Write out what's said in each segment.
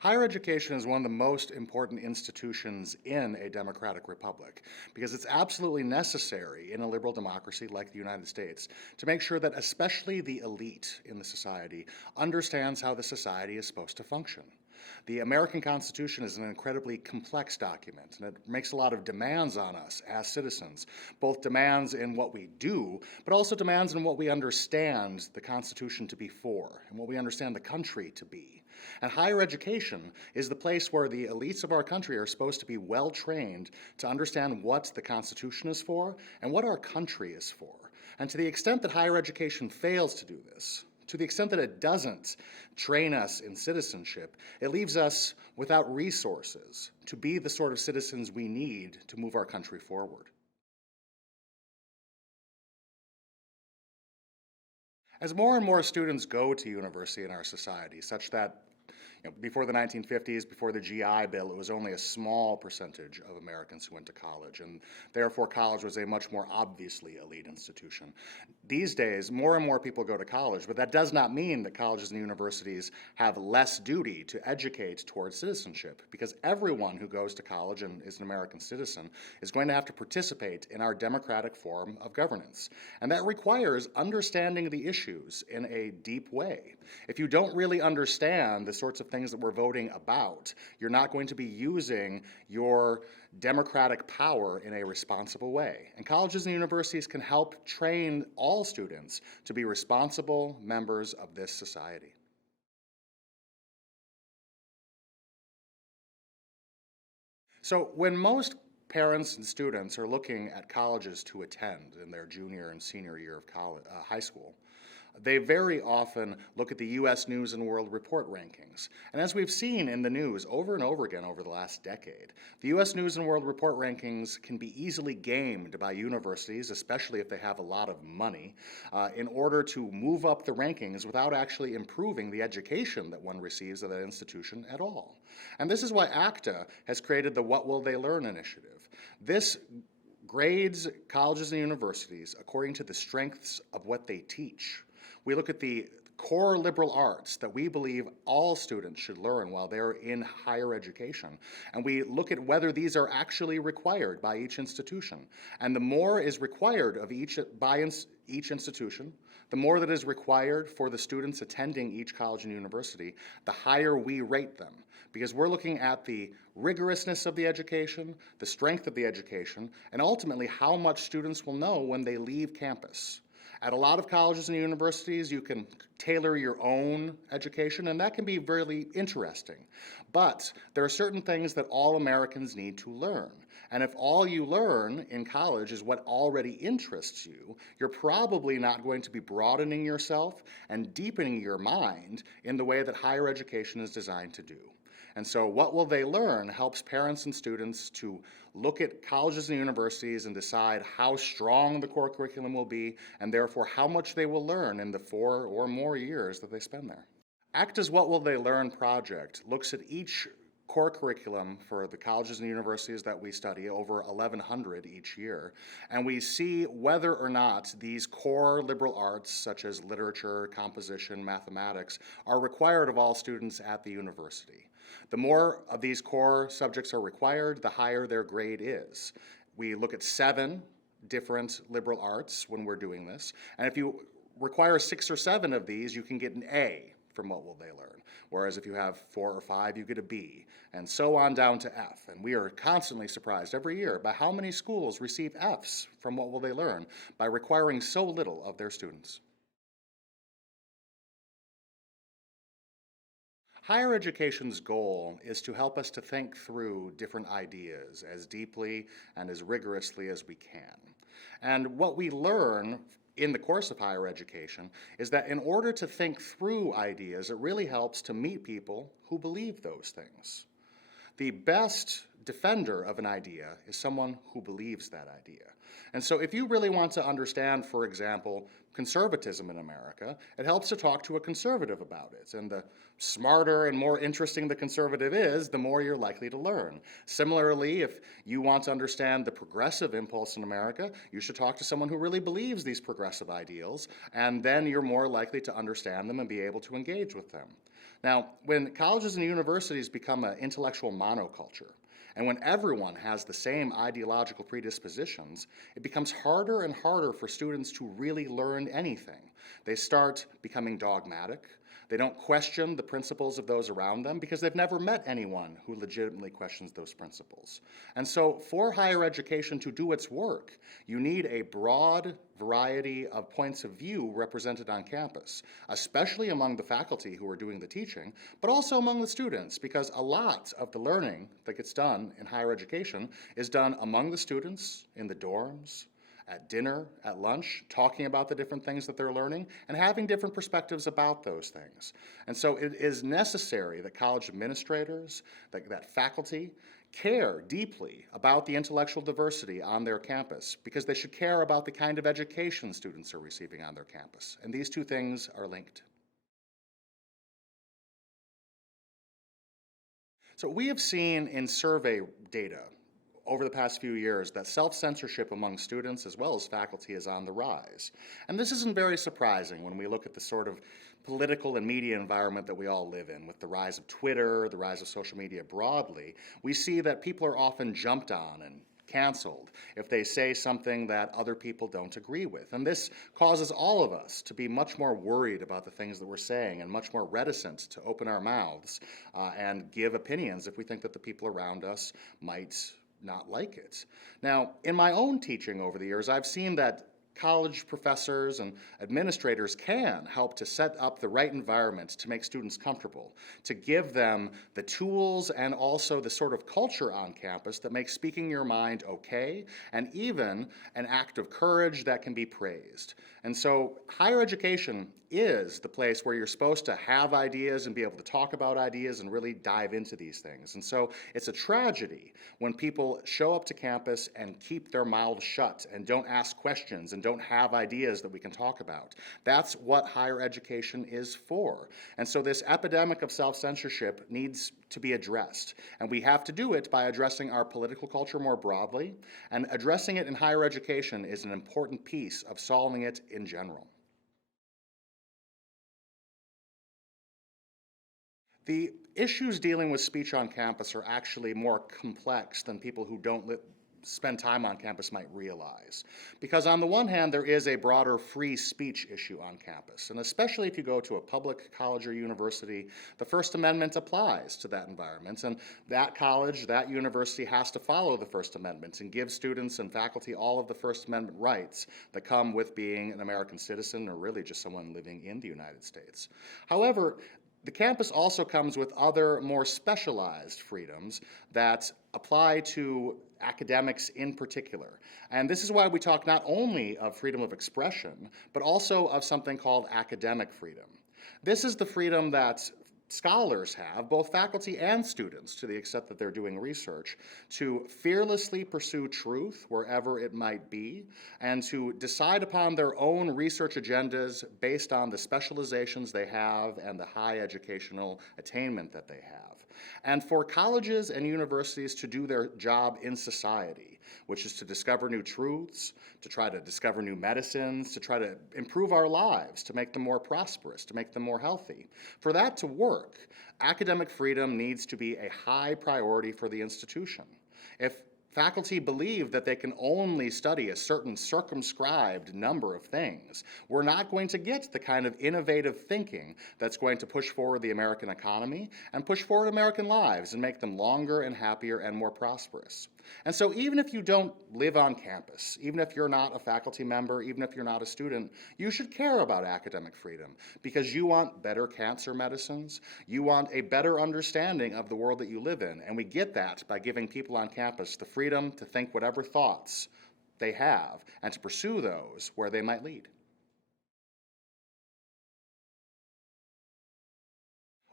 Higher education is one of the most important institutions in a democratic republic because it's absolutely necessary in a liberal democracy like the United States to make sure that especially the elite in the society understands how the society is supposed to function. The American Constitution is an incredibly complex document, and it makes a lot of demands on us as citizens, both demands in what we do, but also demands in what we understand the Constitution to be for and what we understand the country to be. And higher education is the place where the elites of our country are supposed to be well trained to understand what the Constitution is for and what our country is for. And to the extent that higher education fails to do this, to the extent that it doesn't train us in citizenship, it leaves us without resources to be the sort of citizens we need to move our country forward. As more and more students go to university in our society, such that before the 1950s, before the GI Bill, it was only a small percentage of Americans who went to college, and therefore college was a much more obviously elite institution. These days, more and more people go to college, but that does not mean that colleges and universities have less duty to educate towards citizenship, because everyone who goes to college and is an American citizen is going to have to participate in our democratic form of governance. And that requires understanding the issues in a deep way. If you don't really understand the sorts of things that we're voting about, you're not going to be using your democratic power in a responsible way. And colleges and universities can help train all students to be responsible members of this society. So when most parents and students are looking at colleges to attend in their junior and senior year of high school, they very often look at the US News and World Report rankings. And as we've seen in the news over and over again over the last decade, the US News and World Report rankings can be easily gamed by universities, especially if they have a lot of money, in order to move up the rankings without actually improving the education that one receives at that institution at all. And this is why ACTA has created the What Will They Learn initiative. This grades colleges and universities according to the strengths of what they teach. We look at the core liberal arts that we believe all students should learn while they're in higher education. And we look at whether these are actually required by each institution. And the more is required of each institution, the more that is required for the students attending each college and university, the higher we rate them. Because we're looking at the rigorousness of the education, the strength of the education, and ultimately how much students will know when they leave campus. At a lot of colleges and universities, you can tailor your own education, and that can be really interesting. But there are certain things that all Americans need to learn. And if all you learn in college is what already interests you, you're probably not going to be broadening yourself and deepening your mind in the way that higher education is designed to do. And so What Will They Learn helps parents and students to look at colleges and universities and decide how strong the core curriculum will be and therefore how much they will learn in the 4 or more years that they spend there. ACTA's What Will They Learn project looks at each core curriculum for the colleges and universities that we study, over 1,100 each year, and we see whether or not these core liberal arts, such as literature, composition, mathematics, are required of all students at the university. The more of these core subjects are required, the higher their grade is. We look at 7 different liberal arts when we're doing this, and if you require 6 or 7 of these, you can get an A from What Will They Learn. Whereas if you have 4 or 5, you get a B, and so on down to F. And we are constantly surprised every year by how many schools receive Fs from What Will They Learn by requiring so little of their students. Higher education's goal is to help us to think through different ideas as deeply and as rigorously as we can. And what we learn in the course of higher education is that in order to think through ideas, it really helps to meet people who believe those things. The best defender of an idea is someone who believes that idea. And so if you really want to understand, for example, conservatism in America, it helps to talk to a conservative about it. And the smarter and more interesting the conservative is, the more you're likely to learn. Similarly, if you want to understand the progressive impulse in America, you should talk to someone who really believes these progressive ideals, and then you're more likely to understand them and be able to engage with them. Now, when colleges and universities become an intellectual monoculture, and when everyone has the same ideological predispositions, it becomes harder and harder for students to really learn anything. They start becoming dogmatic. They don't question the principles of those around them because they've never met anyone who legitimately questions those principles. And so, for higher education to do its work, you need a broad variety of points of view represented on campus, especially among the faculty who are doing the teaching, but also among the students, because a lot of the learning that gets done in higher education is done among the students, in the dorms, at dinner, at lunch, talking about the different things that they're learning, and having different perspectives about those things. And so it is necessary that college administrators, that faculty, care deeply about the intellectual diversity on their campus, because they should care about the kind of education students are receiving on their campus. And these two things are linked. So we have seen in survey data over the past few years that self-censorship among students as well as faculty is on the rise. And this isn't very surprising when we look at the sort of political and media environment that we all live in. With the rise of Twitter, the rise of social media broadly, we see that people are often jumped on and canceled if they say something that other people don't agree with. And this causes all of us to be much more worried about the things that we're saying and much more reticent to open our mouths and give opinions if we think that the people around us might not like it. Now, in my own teaching over the years, I've seen that college professors and administrators can help to set up the right environment to make students comfortable, to give them the tools and also the sort of culture on campus that makes speaking your mind okay, and even an act of courage that can be praised. And so higher education is the place where you're supposed to have ideas and be able to talk about ideas and really dive into these things. And so it's a tragedy when people show up to campus and keep their mouths shut and don't ask questions and don't have ideas that we can talk about. That's what higher education is for. And so this epidemic of self-censorship needs to be addressed. And we have to do it by addressing our political culture more broadly, and addressing it in higher education is an important piece of solving it in general. The issues dealing with speech on campus are actually more complex than people who don't spend time on campus might realize. Because on the one hand, there is a broader free speech issue on campus. And especially if you go to a public college or university, the First Amendment applies to that environment. And that college, that university has to follow the First Amendment and give students and faculty all of the First Amendment rights that come with being an American citizen or really just someone living in the United States. However, the campus also comes with other more specialized freedoms that apply to academics in particular. And this is why we talk not only of freedom of expression, but also of something called academic freedom. This is the freedom that scholars have, both faculty and students, to the extent that they're doing research, to fearlessly pursue truth wherever it might be, and to decide upon their own research agendas based on the specializations they have and the high educational attainment that they have. And for colleges and universities to do their job in society, which is to discover new truths, to try to discover new medicines, to try to improve our lives, to make them more prosperous, to make them more healthy. For that to work, academic freedom needs to be a high priority for the institution. If faculty believe that they can only study a certain circumscribed number of things, we're not going to get the kind of innovative thinking that's going to push forward the American economy and push forward American lives and make them longer and happier and more prosperous. And so even if you don't live on campus, even if you're not a faculty member, even if you're not a student, you should care about academic freedom because you want better cancer medicines, you want a better understanding of the world that you live in, and we get that by giving people on campus the freedom to think whatever thoughts they have and to pursue those where they might lead.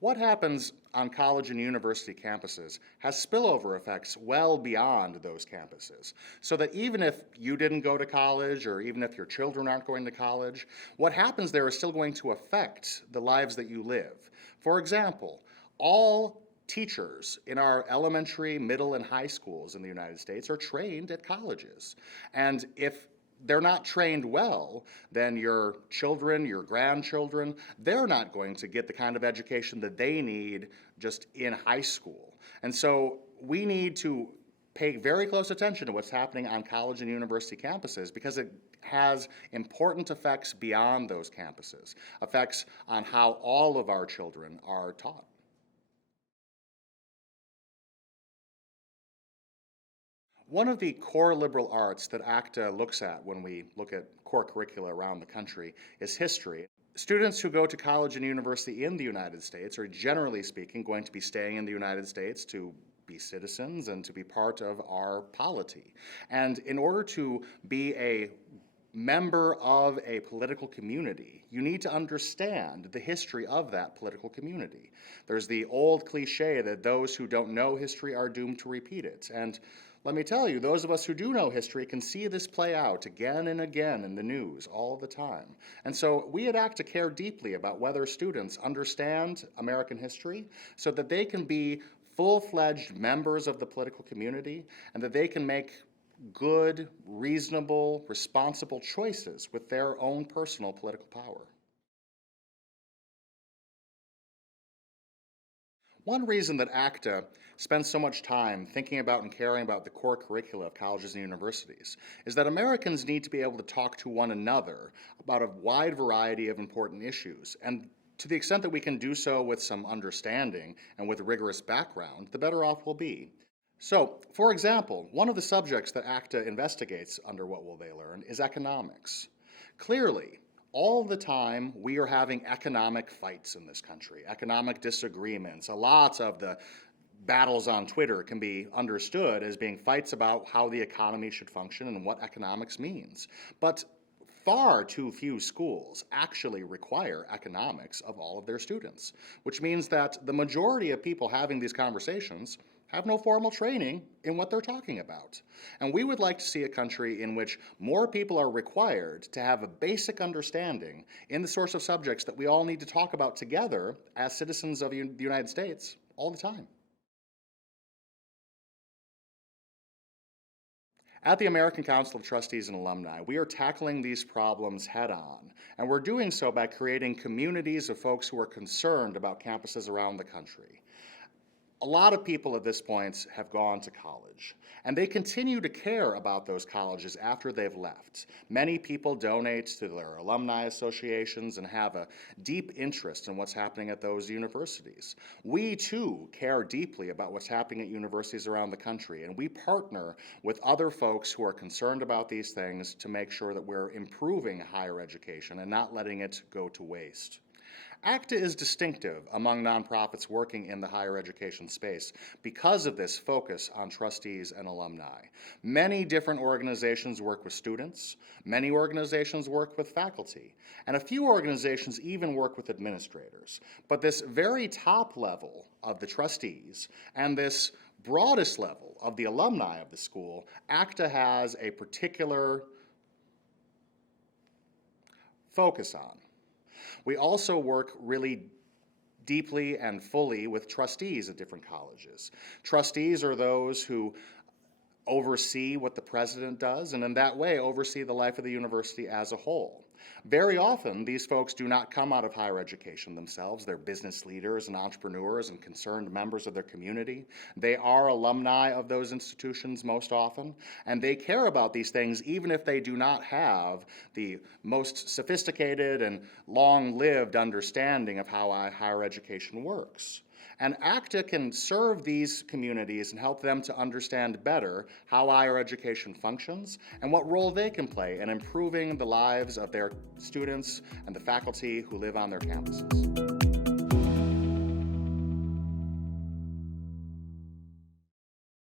What happens on college and university campuses has spillover effects well beyond those campuses. So that even if you didn't go to college or even if your children aren't going to college, what happens there is still going to affect the lives that you live. For example, all teachers in our elementary, middle, and high schools in the United States are trained at colleges. And if they're not trained well, then your children, your grandchildren, they're not going to get the kind of education that they need just in high school. And so we need to pay very close attention to what's happening on college and university campuses, because it has important effects beyond those campuses, effects on how all of our children are taught. One of the core liberal arts that ACTA looks at when we look at core curricula around the country is history. Students who go to college and university in the United States are, generally speaking, going to be staying in the United States to be citizens and to be part of our polity. And in order to be a member of a political community, you need to understand the history of that political community. There's the old cliche that those who don't know history are doomed to repeat it. And let me tell you, those of us who do know history can see this play out again and again in the news all the time. And so we at ACTA care deeply about whether students understand American history so that they can be full-fledged members of the political community and that they can make good, reasonable, responsible choices with their own personal political power. One reason that ACTA spends so much time thinking about and caring about the core curricula of colleges and universities is that Americans need to be able to talk to one another about a wide variety of important issues. And to the extent that we can do so with some understanding and with rigorous background, the better off we'll be. So, for example, one of the subjects that ACTA investigates under What Will They Learn is economics. Clearly, all the time we are having economic fights in this country, economic disagreements. Lots of the battles on Twitter can be understood as being fights about how the economy should function and what economics means. But far too few schools actually require economics of all of their students, which means that the majority of people having these conversations have no formal training in what they're talking about. And we would like to see a country in which more people are required to have a basic understanding in the sorts of subjects that we all need to talk about together as citizens of the United States all the time. At the American Council of Trustees and Alumni, we are tackling these problems head on, and we're doing so by creating communities of folks who are concerned about campuses around the country. A lot of people at this point have gone to college, and they continue to care about those colleges after they've left. Many people donate to their alumni associations and have a deep interest in what's happening at those universities. We, too, care deeply about what's happening at universities around the country, and we partner with other folks who are concerned about these things to make sure that we're improving higher education and not letting it go to waste. ACTA is distinctive among nonprofits working in the higher education space because of this focus on trustees and alumni. Many different organizations work with students, many organizations work with faculty, and a few organizations even work with administrators. But this very top level of the trustees and this broadest level of the alumni of the school, ACTA has a particular focus on. We also work really deeply and fully with trustees at different colleges. Trustees are those who oversee what the president does, and in that way oversee the life of the university as a whole. Very often, these folks do not come out of higher education themselves. They're business leaders and entrepreneurs and concerned members of their community. They are alumni of those institutions most often, and they care about these things even if they do not have the most sophisticated and long-lived understanding of how higher education works. And ACTA can serve these communities and help them to understand better how higher education functions and what role they can play in improving the lives of their students and the faculty who live on their campuses.